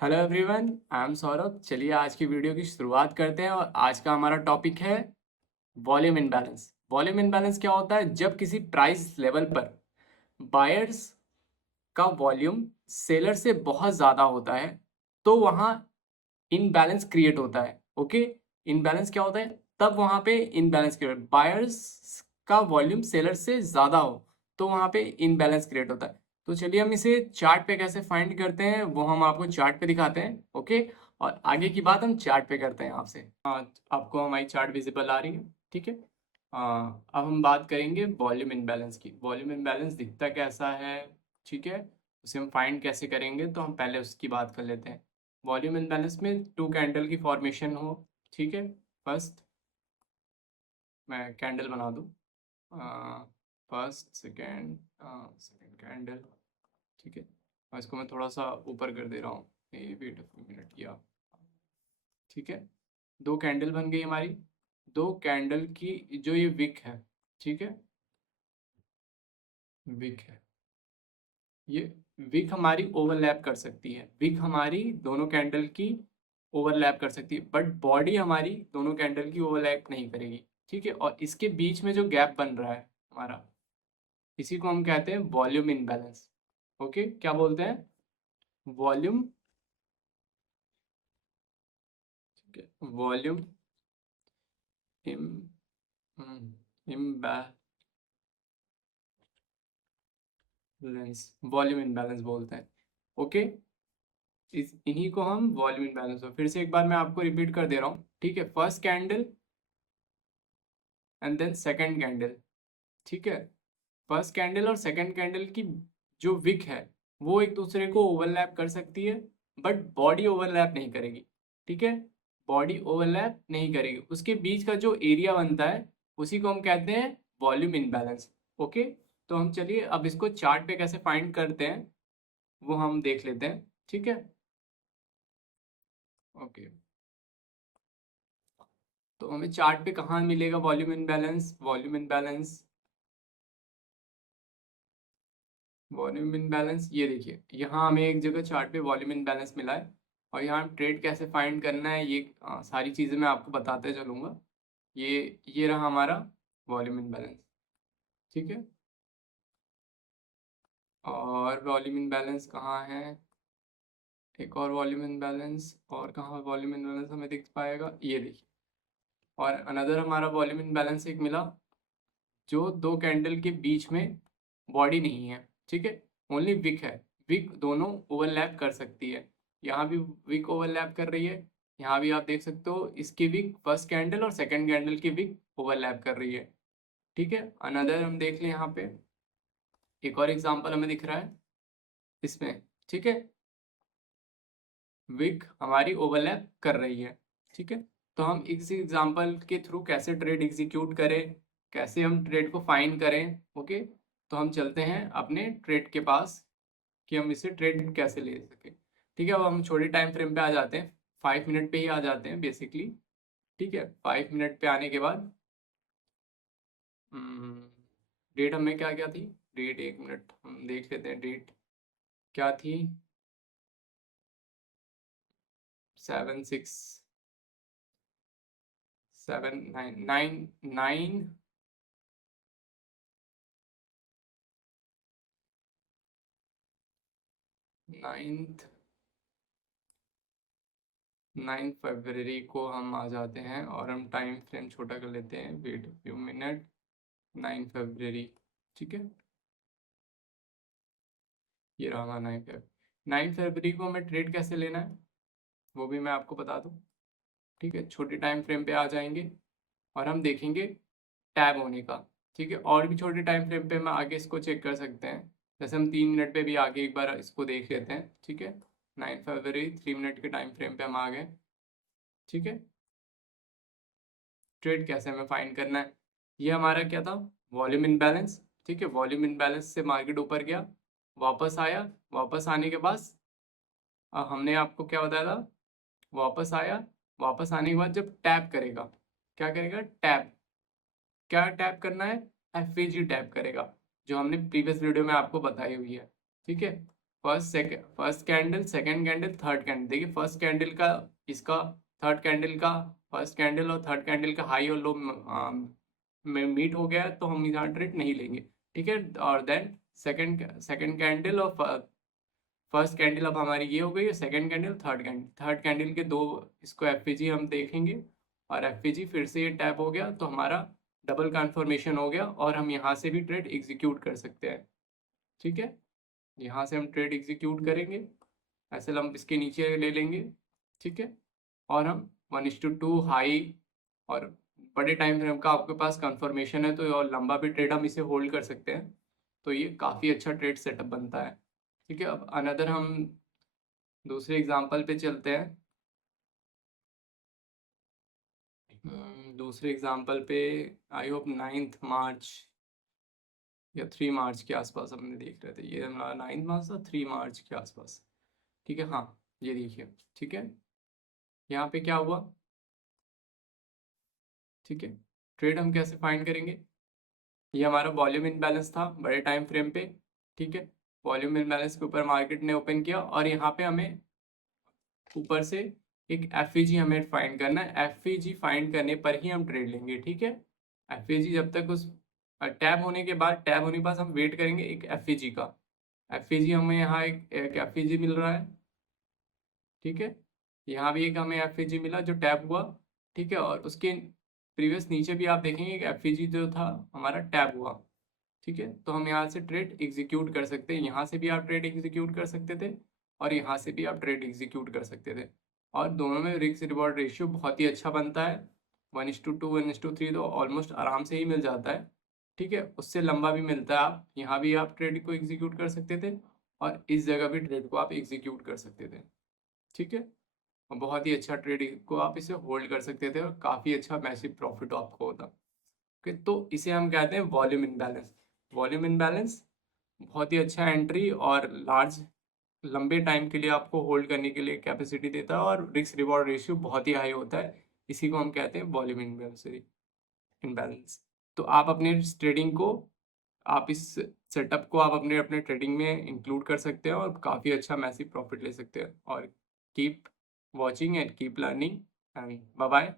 Hello everyone, I am Saurabh. चलिए आज की वीडियो की शुरुआत करते हैं और आज का हमारा टॉपिक है वॉल्यूम इम्बैलेंस। वॉल्यूम इम्बैलेंस क्या होता है? जब किसी प्राइस लेवल पर बायर्स का वॉल्यूम सेलर से बहुत ज़्यादा होता है तो वहाँ इनबैलेंस क्रिएट होता है। ओके, इनबैलेंस क्या होता है? तब वहाँ पे इनबैलेंस क्रिएट, बायर्स का वॉल्यूम सेलर से ज़्यादा हो तो वहाँ पे इनबैलेंस क्रिएट होता है। तो चलिए हम इसे चार्ट पे कैसे फाइंड करते हैं वो हम आपको चार्ट पे दिखाते हैं। ओके, और आगे की बात हम चार्ट पे करते हैं आपसे। आपको हमारी चार्ट विजिबल आ रही है? ठीक है। अब हम बात करेंगे वॉल्यूम इनबैलेंस की। वॉल्यूम इनबैलेंस दिखता कैसा है? ठीक है, उसे हम फाइंड कैसे करेंगे तो हम पहले उसकी बात कर लेते हैं। वॉल्यूम इनबैलेंस में टू कैंडल की फॉर्मेशन हो। ठीक है, फर्स्ट मैं कैंडल बना दूँ, फर्स्ट सेकेंड सेकेंड कैंडल। ठीक है, और इसको मैं थोड़ा सा ऊपर कर दे रहा हूँ, ये वेट मिनट किया। ठीक है, दो कैंडल बन गई हमारी। दो कैंडल की जो ये विक है, ठीक है, विक है, ये विक हमारी ओवरलैप कर सकती है। विक हमारी दोनों कैंडल की ओवरलैप कर सकती है, बट बॉडी हमारी दोनों कैंडल की ओवरलैप नहीं करेगी। ठीक है, और इसके बीच में जो गैप बन रहा है हमारा, इसी को हम कहते हैं वॉल्यूम इनबैलेंस। ओके, क्या बोलते हैं? वॉल्यूम, वॉल्यूम इम इम्बैलेंस, वॉल्यूम इनबैलेंस बोलते हैं। ओके, इस इन्हीं को हम वॉल्यूम इनबैलेंस हो। फिर से एक बार मैं आपको रिपीट कर दे रहा हूँ। ठीक है, first candle and then second candle. ठीक है, फर्स्ट कैंडल और सेकंड कैंडल की जो विक है वो एक दूसरे को ओवरलैप कर सकती है, बट बॉडी ओवरलैप नहीं करेगी। ठीक है, बॉडी ओवरलैप नहीं करेगी, उसके बीच का जो एरिया बनता है उसी को हम कहते हैं वॉल्यूम इनबैलेंस। ओके, तो हम चलिए अब इसको चार्ट पे कैसे फाइंड करते हैं वो हम देख लेते हैं। ठीक है, ओके, तो हमें चार्ट पे कहाँ मिलेगा volume imbalance? Volume imbalance, volume imbalance ये देखिए, यहाँ हमें एक जगह चार्ट पे वॉल्यूम इनबैलेंस मिला है। और यहाँ ट्रेड कैसे फाइंड करना है ये सारी चीज़ें मैं आपको बताते चलूँगा। ये रहा हमारा वॉल्यूम इनबैलेंस। ठीक है, और वॉल्यूम इनबैलेंस कहाँ है? एक और वॉल्यूम इनबैलेंस, और कहाँ वॉल्यूम इनबैलेंस हमें दिख पाएगा? ये देखिए, और अनदर हमारा वॉल्यूम इनबैलेंस एक मिला जो दो कैंडल के बीच में बॉडी नहीं है। ठीक है, ओनली विक है। विक दोनों ओवरलैप कर सकती है। यहाँ भी विक ओवरलैप कर रही है, यहाँ भी आप देख सकते हो इसकी विक फर्स्ट कैंडल और सेकंड कैंडल की विक ओवरलैप कर रही है। ठीक है, अनदर हम देख लें, यहाँ पे एक और एग्जांपल हमें दिख रहा है इसमें। ठीक है, विक हमारी ओवरलैप कर रही है। ठीक है, तो हम इस एग्जांपल के थ्रू कैसे ट्रेड एग्जीक्यूट करें, कैसे हम ट्रेड को फाइंड करें। ओके, तो हम चलते हैं अपने ट्रेड के पास कि हम इसे ट्रेड कैसे ले सकें। ठीक है, अब हम छोटे टाइम फ्रेम पे आ जाते हैं, 5 मिनट पे ही आ जाते हैं बेसिकली। ठीक है, 5 मिनट पे आने के बाद डेट हमें क्या क्या थी? डेट, एक मिनट हम देख लेते हैं डेट क्या थी। 7 6 7 9 9 9 9 9 फरवरी को हम आ जाते हैं और हम टाइम फ्रेम छोटा कर लेते हैं, वेट फ्यू मिनट। 9 फरवरी, ठीक है, ये रहा हमारा 9 फरवरी। 9 फरवरी को हमें ट्रेड कैसे लेना है वो भी मैं आपको बता दूँ। ठीक है, छोटे टाइम फ्रेम पे आ जाएंगे और हम देखेंगे टैब होने का। ठीक है, और भी छोटे टाइम फ्रेम पे हम आगे इसको चेक कर सकते हैं, जैसे हम 3 मिनट पे भी आगे एक बार इसको देख लेते हैं। ठीक है, 9 फरवरी 3 मिनट के टाइम फ्रेम पे हम आ गए। ठीक है, ट्रेड कैसे हमें फाइंड करना है? ये हमारा क्या था? Volume imbalance. ठीक है, वॉल्यूम इनबैलेंस से मार्केट ऊपर गया, वापस आया, वापस आने के बाद हमने आपको क्या बताया था? वापस आया, वापस आने के बाद जब टैप करेगा, क्या करेगा? टैप, क्या टैप करना है? एफ टैप करेगा, जो हमने प्रीवियस वीडियो में आपको बताई हुई है। ठीक है, first candle, second candle, third candle. देखिए फर्स्ट कैंडल का इसका, थर्ड कैंडल का, फर्स्ट कैंडल और थर्ड कैंडल का हाई और लो में मीट हो गया तो हम यहाँ ट्रेड नहीं लेंगे, ठीक है। और देन सेकंड कैंडल और फर्स्ट कैंडल अब हमारी ये हो गई है, सेकंड कैंडल, थर्ड कैंडल के दो इसको एफपीजी हम देखेंगे और एफपीजी फिर से ये टैप हो गया तो हमारा डबल कन्फर्मेशन हो गया और हम यहाँ से भी ट्रेड एग्जीक्यूट कर सकते हैं, ठीक है। यहाँ से हम ट्रेड एग्जीक्यूट करेंगे, ऐसे हम इसके नीचे ले लेंगे, ठीक है। और हम 1:2 हाई और बड़े टाइम फ्रेम का आपके पास कंफर्मेशन है तो और लंबा भी ट्रेड हम इसे होल्ड कर सकते हैं, तो ये काफ़ी अच्छा ट्रेड सेटअप बनता है, ठीक है। अब अनदर हम दूसरे एग्जांपल पे चलते हैं। दूसरे एग्जांपल पे आई होप 9 मार्च या 3 मार्च के आसपास हमने देख रहे थे, ये हमारा 9 मार्च था, 3 मार्च के आसपास, ठीक है। हाँ ये देखिए, ठीक है। यहाँ पे क्या हुआ, ठीक है। ट्रेड हम कैसे फाइंड करेंगे, ये हमारा वॉल्यूम इनबैलेंस था बड़े टाइम फ्रेम पे, ठीक है। वॉल्यूम इनबैलेंस के ऊपर मार्केट ने ओपन किया और यहाँ पे हमें ऊपर से एक एफईजी हमें फाइंड करना है, एफईजी फाइंड करने पर ही हम ट्रेड लेंगे, ठीक है। एफईजी जब तक उस टैब होने के बाद, टैब होने के बाद हम वेट करेंगे एक एफईजी का, एफईजी हमें यहाँ एक एफईजी मिल रहा है, ठीक है। यहाँ भी एक हमें एफईजी मिला जो टैब हुआ, ठीक है। और उसके प्रीवियस नीचे भी आप देखेंगे कि एफईजी जो था हमारा टैब हुआ, ठीक है। तो हम यहाँ से ट्रेड एग्जीक्यूट कर सकते हैं, यहाँ से भी आप ट्रेड एग्जीक्यूट कर सकते थे और यहाँ से भी आप ट्रेड एग्जीक्यूट कर सकते थे, और दोनों में रिस्क रिवॉर्ड रेशियो बहुत ही अच्छा बनता है। 1:2 1:3 तो ऑलमोस्ट आराम से ही मिल जाता है, ठीक है। उससे लंबा भी मिलता है, आप यहाँ भी आप ट्रेड को एग्जीक्यूट कर सकते थे और इस जगह भी ट्रेड को आप एग्जीक्यूट कर सकते थे, ठीक है। और बहुत ही अच्छा ट्रेड को आप इसे होल्ड कर सकते थे और काफ़ी अच्छा मैसिव प्रॉफिट आपको होता, ओके। तो इसे हम कहते हैं वॉल्यूम इनबैलेंस। वॉल्यूम इनबैलेंस बहुत ही अच्छा एंट्री और लार्ज लंबे टाइम के लिए आपको होल्ड करने के लिए कैपेसिटी देता है और रिस्क रिवॉर्ड रेशियो बहुत ही हाई होता है, इसी को हम कहते हैं वॉल्यूम इनबैलेंस। तो आप अपने ट्रेडिंग को, आप इस सेटअप को आप अपने अपने ट्रेडिंग में इंक्लूड कर सकते हैं और काफ़ी अच्छा मैसिव प्रॉफिट ले सकते हैं। और keep watching and keep learning and bye bye.